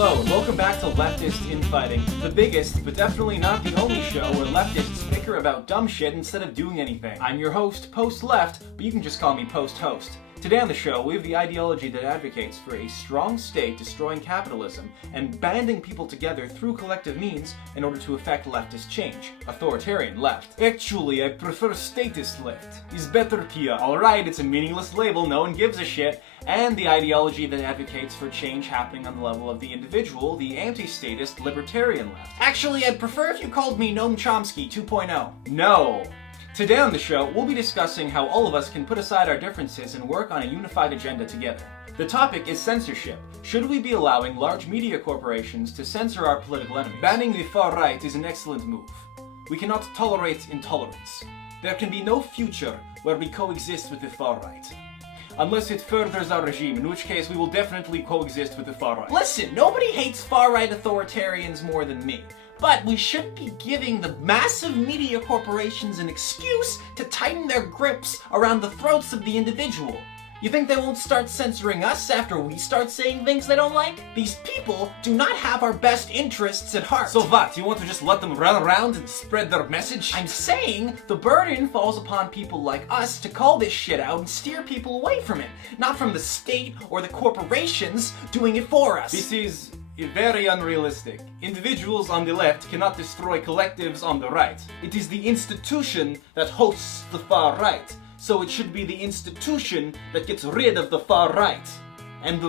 Hello, and welcome back to Leftist Infighting, the biggest, but definitely not the only show where leftists bicker about dumb shit instead of doing anything. I'm your host, Post-Left, but you can just call me Post-Host. Today on the show, we have the ideology that advocates for a strong state destroying capitalism and banding people together through collective means in order to effect leftist change. Authoritarian left. Actually, I prefer statist left. It's better, Pia. Alright, it's a meaningless label, no one gives a shit. And the ideology that advocates for change happening on the level of the individual, the anti-statist libertarian left. Actually, I'd prefer if you called me Noam Chomsky 2.0. No. Today on the show, we'll be discussing how all of us can put aside our differences and work on a unified agenda together. The topic is censorship. Should we be allowing large media corporations to censor our political enemies? Banning the far right is an excellent move. We cannot tolerate intolerance. There can be no future where we coexist with the far right. Unless it furthers our regime, in which case we will definitely coexist with the far right. Listen, nobody hates far-right authoritarians more than me. But we shouldn't be giving the massive media corporations an excuse to tighten their grips around the throats of the individual. You think they won't start censoring us after we start saying things they don't like? These people do not have our best interests at heart. So what, you want to just let them run around and spread their message? I'm saying the burden falls upon people like us to call this shit out and steer people away from it, not from the state or the corporations doing it for us. This is very unrealistic. Individuals on the left cannot destroy collectives on the right. It is the institution that hosts the far right. So it should be the institution that gets rid of the far right, and the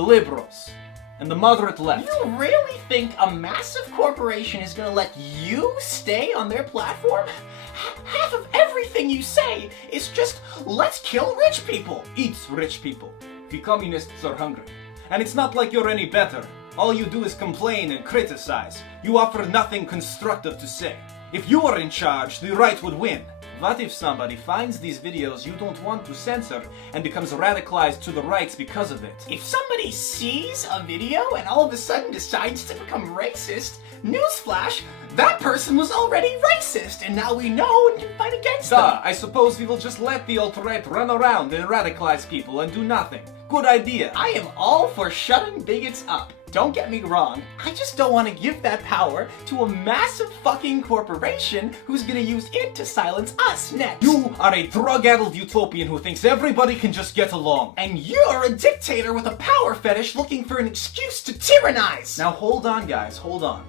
liberals, and the moderate left. You really think a massive corporation is gonna let you stay on their platform? Half of everything you say is just, let's kill rich people. Eats rich people. The communists are hungry. And it's not like you're any better. All you do is complain and criticize. You offer nothing constructive to say. If you were in charge, the right would win. What if somebody finds these videos you don't want to censor and becomes radicalized to the right because of it? If somebody sees a video and all of a sudden decides to become racist, newsflash, that person was already racist, and now we know and can fight against them. I suppose we will just let the alt-right run around and radicalize people and do nothing. Good idea. I am all for shutting bigots up. Don't get me wrong, I just don't want to give that power to a massive fucking corporation who's gonna use it to silence us next. You are a drug-addled utopian who thinks everybody can just get along. And you're a dictator with a power fetish looking for an excuse to tyrannize. Now hold on, guys, hold on.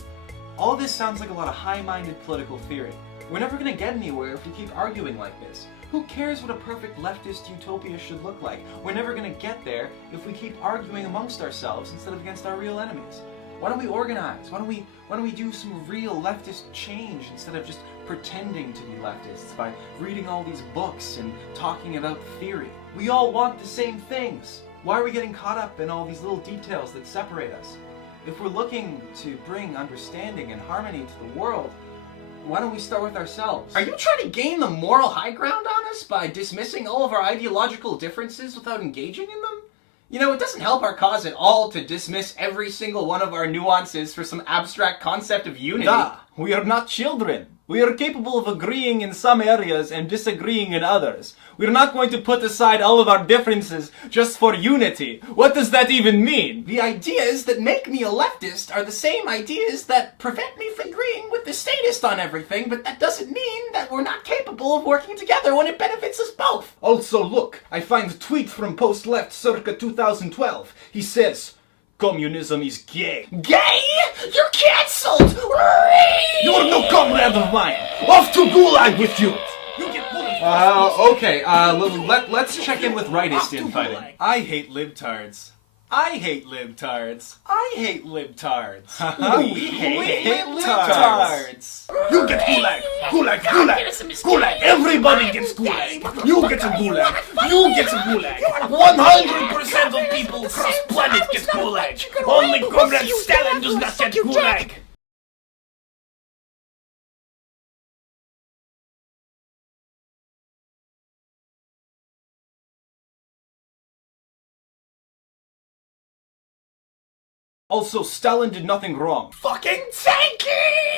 All this sounds like a lot of high-minded political theory. We're never gonna get anywhere if we keep arguing like this. Who cares what a perfect leftist utopia should look like? We're never gonna get there if we keep arguing amongst ourselves instead of against our real enemies. Why don't we organize? Why don't we do some real leftist change instead of just pretending to be leftists by reading all these books and talking about theory? We all want the same things. Why are we getting caught up in all these little details that separate us? If we're looking to bring understanding and harmony to the world, why don't we start with ourselves? Are you trying to gain the moral high ground on us by dismissing all of our ideological differences without engaging in them? You know, it doesn't help our cause at all to dismiss every single one of our nuances for some abstract concept of unity. We are not children. We are capable of agreeing in some areas and disagreeing in others. We're not going to put aside all of our differences just for unity. What does that even mean? The ideas that make me a leftist are the same ideas that prevent me from agreeing with the statist on everything, but that doesn't mean that we're not capable of working together when it benefits us both. Also, look, I find a tweet from Post-Left circa 2012. He says, "Communism is gay." Gay? You're cancelled! You're no comrade of mine! Off to Gulag with you! Okay, let's check in with rightist infighting. I hate libtards. I hate libtards. I hate libtards. We hate libtards. You get Gulag! Gulag! Gulag! Gulag! Everybody gets Gulag! You get a Gulag! You get a Gulag! 100% of people across planet get Gulag! Only Comrade Stalin does not get Gulag! Also, Stalin did nothing wrong. Fucking thank you!